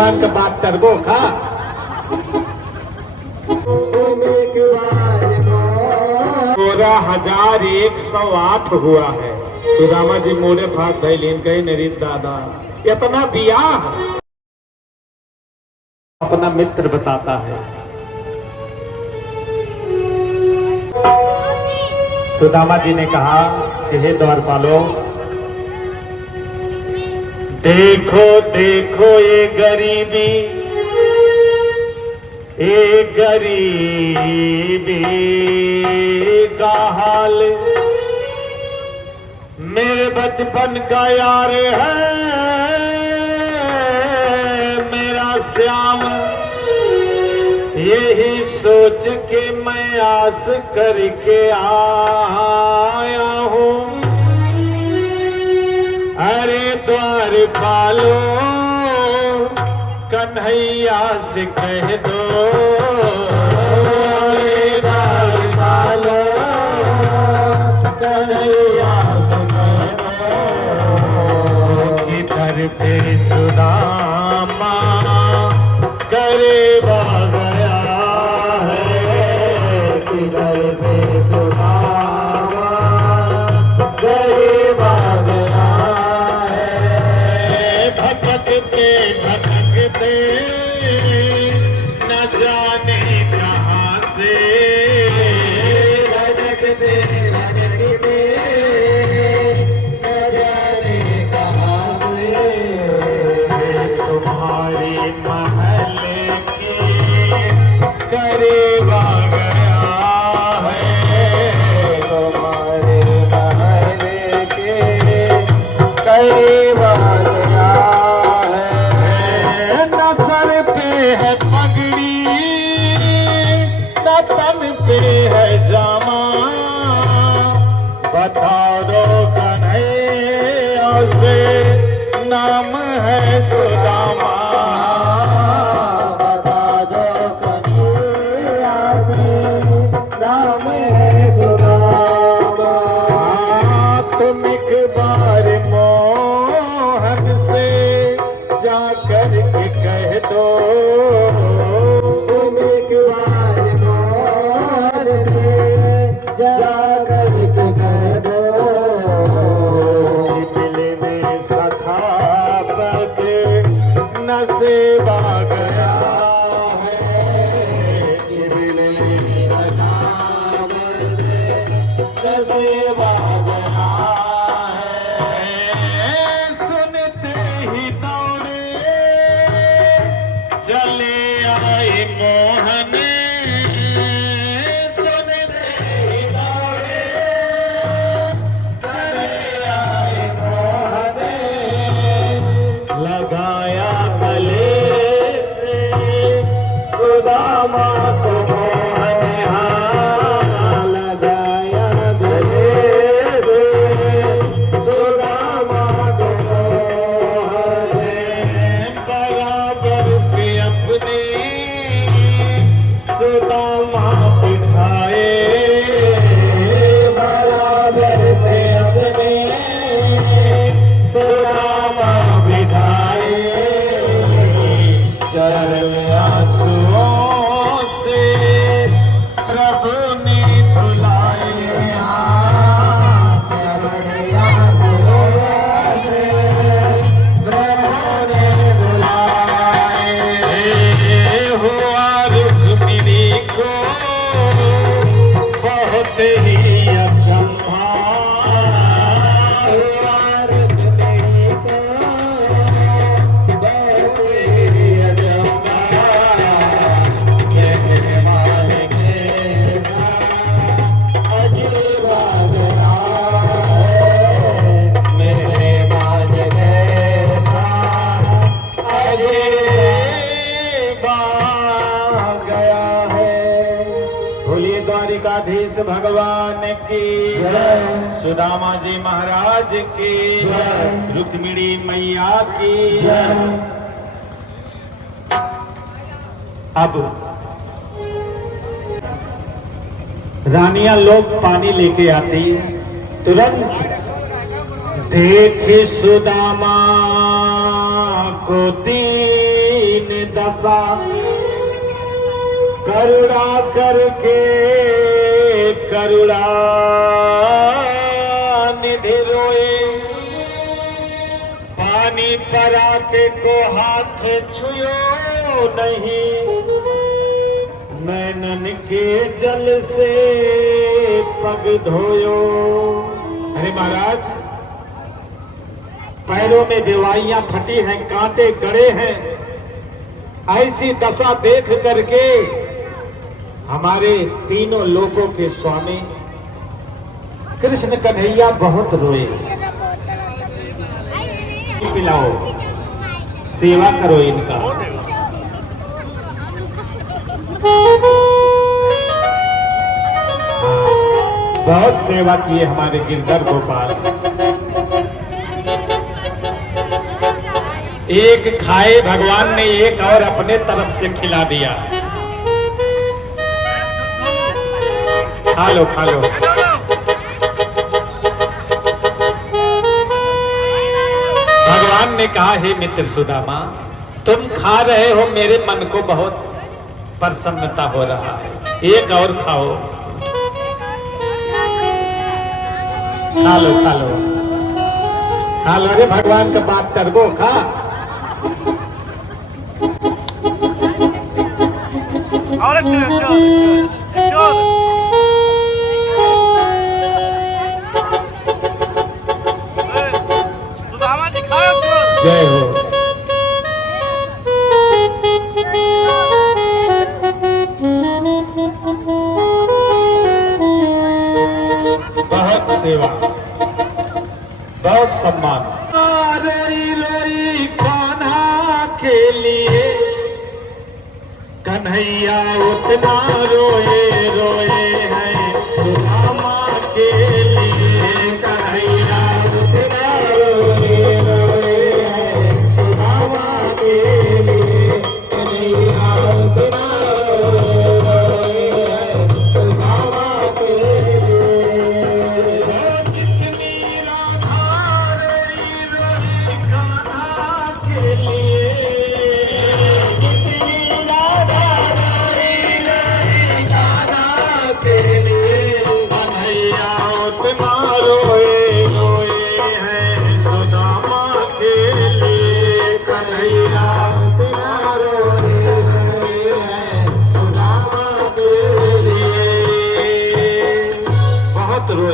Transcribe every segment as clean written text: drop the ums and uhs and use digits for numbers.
भगवान का बात टर्बो खा। 16,108 हुआ है। सुदामा जी मोरे फात भैलीन कही नरी दादा इतना बियाह अपना मित्र बताता है। सुदामा जी ने कहा कि हे द्वारपालो, देखो देखो ये गरीबी, ये गरीबी का हाल, मेरे बचपन का यार है मेरा श्याम, यही सोच के मैं आस करके आया हूँ। अरे द्वारपालो कन्हैया से कह दो, अरे द्वारपालो कन्हैया से कह दो, किधर पे सुदामा करीबा गया है, किधर पे सुदामा करीबा गया है। भटकते भटकते न जाने कहाँ से, भटकते भटकते न जाने कहाँ से, तुम्हारी महल के करीबा गया है, तुम्हारे महल के करीबा गया है। न सर पे है पगड़ी न तन पे है जामा, बता दो कन्हैया से नाम है सुदामा, बता दो कन्हैया से नाम है सुदामा। तुम एक बार मोहन से जाकर के कह दो, तुम एक बार मोहन से जाकर के कह दो, दिल में सखावत नसीबा गया है, दिल में सखावत नसीबा गया है। सुनते ही दौड़े चले आए मोहन, सुनते ही दौड़े चले आए मोहन, लगाया गले से सुदामा को मोहन, हाँ लगाया गले से सुदामा को मोहन, बराबर पे अपने सुदामा बिठाए, बराबर पे अपने सुदामा बिठाए, चरण आंसुओं से प्रभु ने धुलाए, चरण आंसुओं से प्रभु ने धुलाए। हुआ रुक्मिणी को बहुत ही अचंभा, हुआ रुक्मिणी को बहुत ही अचंभा, कहने वाले के साथ अजूबा गया है, मेरे मान के साथ अजूबा गया है। बोलिए द्वारिकाधीश भगवान की जय, सुदामा जी महाराज की जय, रुक्मिणी मैया की जय। अब रानियां लोग पानी लेके आती, तुरंत देख सुदामा को दी दशा करुणा करके करुणा निधि रोए, पानी पर आते को हाथ छुयो नहीं, नैनन के जल से पग धोयो। अरे महाराज, पैरों में बेवाइयां फटी हैं, कांटे गड़े हैं, ऐसी दशा देख करके हमारे तीनों लोकों के स्वामी कृष्ण कन्हैया बहुत रोए। पिलाओ, सेवा करो इनका। बहुत सेवा किए हमारे गिरधर गोपाल। एक खाए भगवान ने, एक और अपने तरफ से खिला दिया। खा लो खा लो। भगवान ने कहा, हे मित्र सुदामा, तुम खा रहे हो, मेरे मन को बहुत प्रसन्नता हो रहा है, एक और खाओ। खा लो खा लो खा लो। अरे भगवान का बात करबो, खा। जय हो। बहुत सेवा, बहुत सम्मान। रोई रोई कान्हा के लिए कन्हैया उतना रोए रोए हैं, सुदामा के लिए कन्हैया उतना रोए रोए हैं, सुदामा के लिए कन्हैया उतना रोए रोए हैं, सुदामा के लिए। जितनी राधा रोई रोई कान्हा के लिए,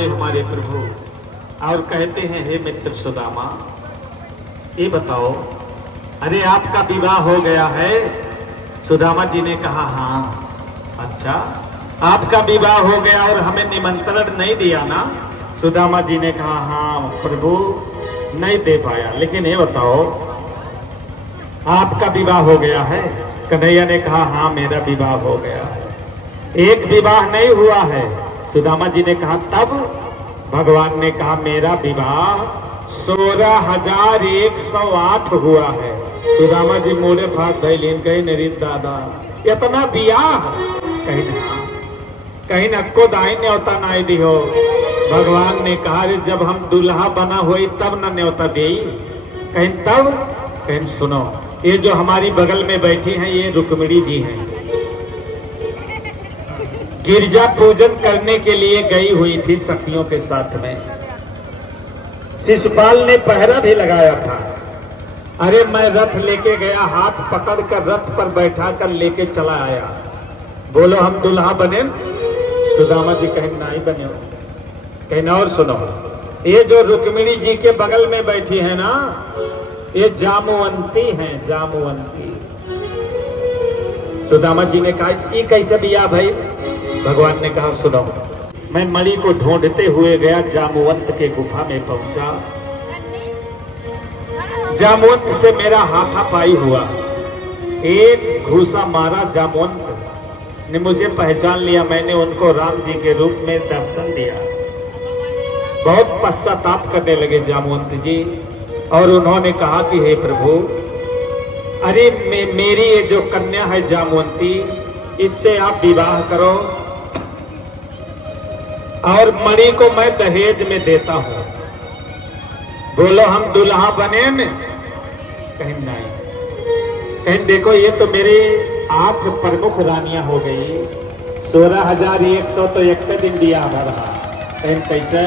हमारे प्रभु। और कहते हैं, हे मित्र सुदामा, ये बताओ, अरे आपका विवाह हो गया है? सुदामा जी ने कहा, हाँ। अच्छा, आपका विवाह हो गया और हमें निमंत्रण नहीं दिया ना? सुदामा जी ने कहा, हाँ प्रभु, नहीं दे पाया। लेकिन ये बताओ, आपका विवाह हो गया है? कन्हैया ने कहा, हाँ मेरा विवाह हो गया है। एक विवाह नहीं हुआ है। सुदामा जी ने कहा, तब? भगवान ने कहा, मेरा विवाह 16,108 हुआ है। सुदामा जी मोड़े फाट भैलीन, कहीं नरी दादा इतना बियाह, कहीं नक्को दाई न्योता नाई दी हो। भगवान ने कहा, जब हम दुल्हा बना हुई तब न न्योता दी। कहीं तब? कहीं सुनो, ये जो हमारी बगल में बैठी हैं, ये रुक्मिणी जी हैं। गिरजा पूजन करने के लिए गई हुई थी सखियों के साथ में। शिशुपाल ने पहरा भी लगाया था। अरे मैं रथ लेके गया, हाथ पकड़ कर रथ पर बैठा कर लेके चला आया। बोलो, हम दुल्हा बने? सुदामा जी कहें, नहीं बने। कहें और सुनो, ये जो रुक्मिणी जी के बगल में बैठी है ना, ये जामुवंती हैं, जामुवंती। सुदामा जी ने कहा, ये कैसे बिया भाई? भगवान ने कहा, सुनो, मैं मणि को ढूंढते हुए गया, जामुवंत के गुफा में पहुंचा। जामुवंत से मेरा हाथापाई हुआ, एक घूसा मारा। जामुवंत ने मुझे पहचान लिया। मैंने उनको राम जी के रूप में दर्शन दिया। बहुत पश्चाताप करने लगे जामुवंत जी, और उन्होंने कहा कि हे प्रभु, अरे मेरी ये जो कन्या है जामुवंती, इससे आप विवाह करो और मणि को मैं दहेज में देता हूं। बोलो, हम दुल्हा बने में? कहीं नहीं। कहीं देखो ये तो मेरी 8 प्रमुख रानियां हो गई, 16,100 तो एक दिन दिया भरा। कहीं कैसे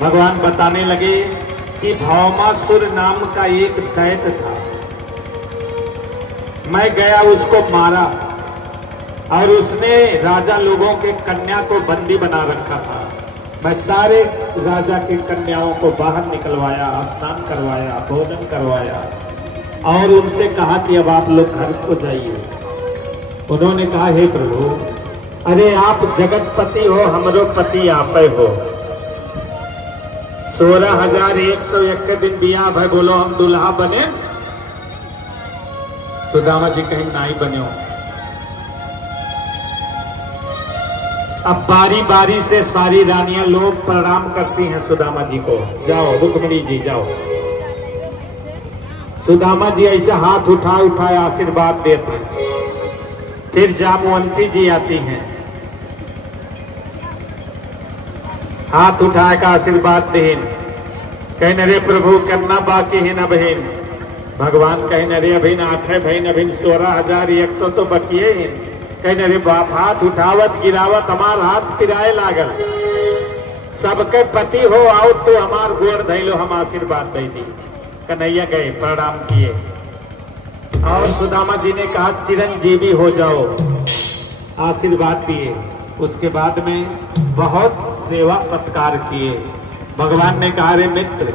भगवान बताने लगे कि भौमासुर नाम का एक दैत्य था, मैं गया उसको मारा और उसने राजा लोगों के कन्या को बंदी बना रखा था। मैं सारे राजा की कन्याओं को बाहर निकलवाया, स्नान करवाया, भोजन करवाया और उनसे कहा कि अब आप लोग घर को जाइए। उन्होंने कहा हे प्रभु, अरे आप जगतपति हो, हमरो पति आप हो। 16,101 दिन दिया भाई, बोलो हम दुल्हा बने। सुदामा जी कहीं नहीं बने हो। अब बारी बारी से सारी रानियां लोग प्रणाम करती हैं सुदामा जी को। जाओ रुक्मिणी जी जाओ। सुदामा जी ऐसे हाथ उठा उठाए आशीर्वाद देते हैं। फिर जामवंती जी आती हैं, हाथ उठा का आशीर्वाद देन। कहीं अरे प्रभु करना बाकी है ना बहन। भगवान कहीं अरे अभिन 8 बहन अभिन 16,100 तो बकिए हैं। कहीं अरे बाप हाथ उठावत गिरावत हमार हाथ पिराए लागल। सबके पति हो आओ तो हमार गोड़ धैलो, हम आशीर्वाद दे दी। कन्हैया गए प्रणाम किए और सुदामा जी ने कहा चिरंजीवी हो जाओ, आशीर्वाद दिए। उसके बाद में बहुत सेवा सत्कार किए। भगवान ने कहा रे मित्र,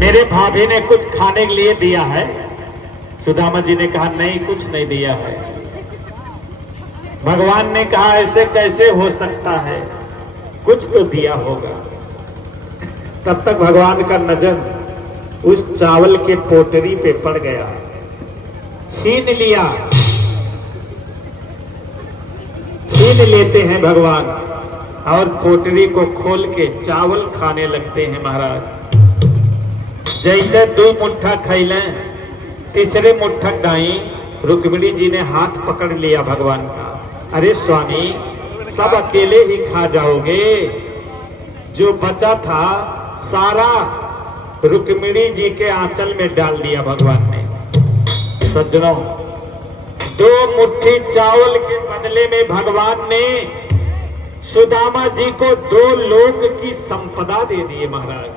मेरे भाभी ने कुछ खाने के लिए दिया है। सुदामा जी ने कहा नहीं, कुछ नहीं दिया है। भगवान ने कहा ऐसे कैसे हो सकता है, कुछ तो दिया होगा। तब तक भगवान का नजर उस चावल के पोटरी पे पड़ गया, छीन लिया। छीन लेते हैं भगवान और पोटरी को खोल के चावल खाने लगते हैं महाराज। जैसे 2 मुट्ठा खैले, तीसरे मुट्ठा दाई रुक्मिणी जी ने हाथ पकड़ लिया भगवान का। अरे स्वामी, सब अकेले ही खा जाओगे? जो बचा था सारा रुक्मिणी जी के आंचल में डाल दिया भगवान ने। सज्जनों, 2 मुट्ठी चावल के बदले में भगवान ने सुदामा जी को 2 लोक की संपदा दे दी महाराज।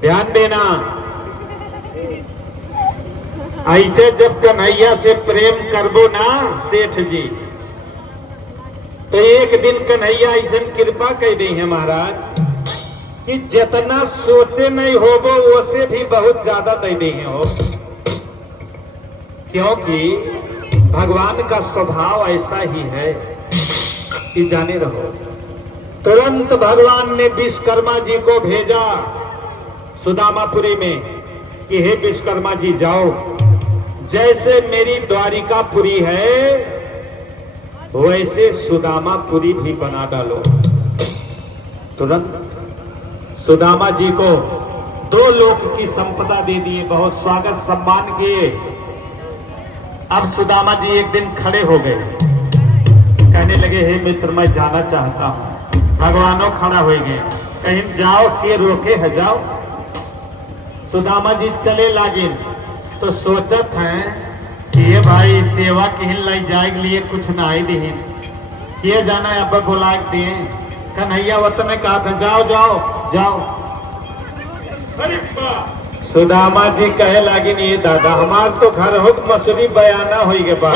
ध्यान देना, ऐसे जब कन्हैया से प्रेम करबो ना सेठ जी, तो एक दिन कन्हैया ऐसे कृपा कर दी है महाराज कि जितना सोचे नहीं होबो उससे भी बहुत ज्यादा दे दी हो। क्योंकि भगवान का स्वभाव ऐसा ही है कि जाने रहो। तुरंत भगवान ने विश्वकर्मा जी को भेजा सुदामापुरी में कि हे विश्वकर्मा जी जाओ, जैसे मेरी द्वारिकापुरी है वैसे सुदामापुरी भी बना डालो। तुरंत सुदामा जी को 2 लोक की संपदा दे दिए, बहुत स्वागत सम्मान किए। अब सुदामा जी एक दिन खड़े हो गए, कहने लगे हे मित्र मैं जाना चाहता हूं। भगवानों खड़ा हो गए, कहीं जाओ के रोके है जाओ। सुदामा जी चले लागे तो सोचत हैं कि ये भाई सेवा कहीं लाई जाए के लिए कुछ ना ही दिए, किए जाना है अब बुला दिए। कन्हैया वतन ने कहा था जाओ जाओ जाओ। सुदामा जी कहे लागिन ये दादा हमार तो घर हो मसूरी बयाना हो गए बा।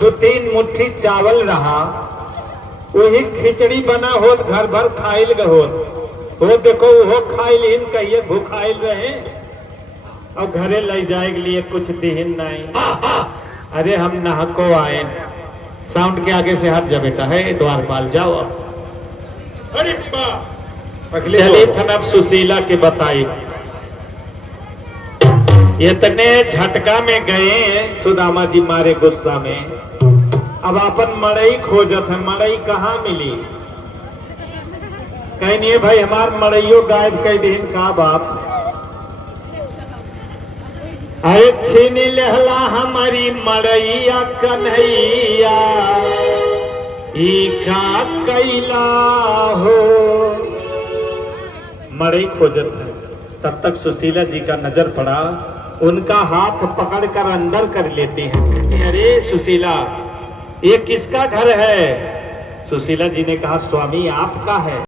2-3 मुट्ठी चावल रहा, वही खिचड़ी बना होत घर भर खाइल होत। वो देखो वो खाइल इन कहिए भूखाइल रहे और घरे ले जाए के लिए कुछ दिहिन नहीं। अरे हम नहको आए, साउंड के आगे से हट जा बेटा, है द्वारपाल जाओ। चलिए अब सुशीला के बताई। इतने झटका में गए सुदामा जी मारे गुस्सा में। अब अपन मड़ई खोजत है, मड़ई कहाँ मिली? कहीं नहीं भाई हमार मड़इयो गायब कई दिन का बाप। अरे छीन लहला हमारी मड़ैया कन्हैया, ई का कैला हो मड़ई खोजत है। तब तक सुशीला जी का नजर पड़ा, उनका हाथ पकड़कर अंदर कर लेती हैं। अरे सुशीला, ये किसका घर है? सुशीला जी ने कहा, स्वामी आपका है।